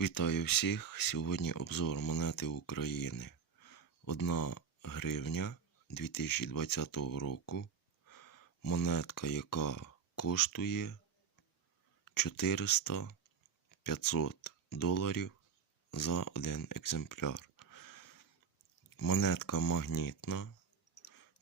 Вітаю всіх! Сьогодні обзор монети України. Одна гривня 2020 року. Монетка, яка коштує 400-500 доларів за один екземпляр. Монетка магнітна.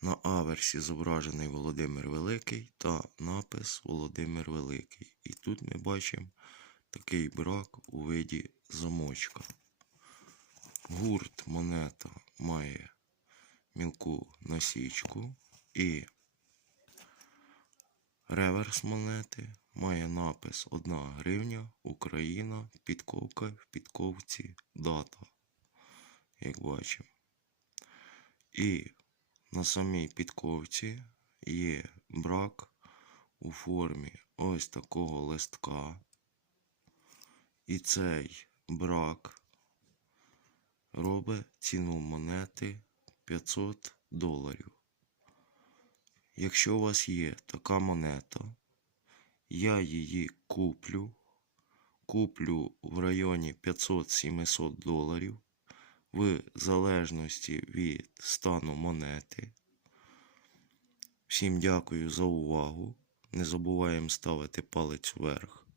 На аверсі зображений Володимир Великий та напис Володимир Великий. І тут ми бачимо такий брак у виді замочка. Гурт монета має мілку насічку і реверс монети має напис 1 гривня Україна, підковка в підковці дата, як бачимо. І на самій підковці є брак у формі ось такого листка. І цей брак робить ціну монети 500 доларів. Якщо у вас є така монета, я її куплю. Куплю в районі 500-700 доларів в залежності від стану монети. Всім дякую за увагу. Не забуваємо ставити палець вверх.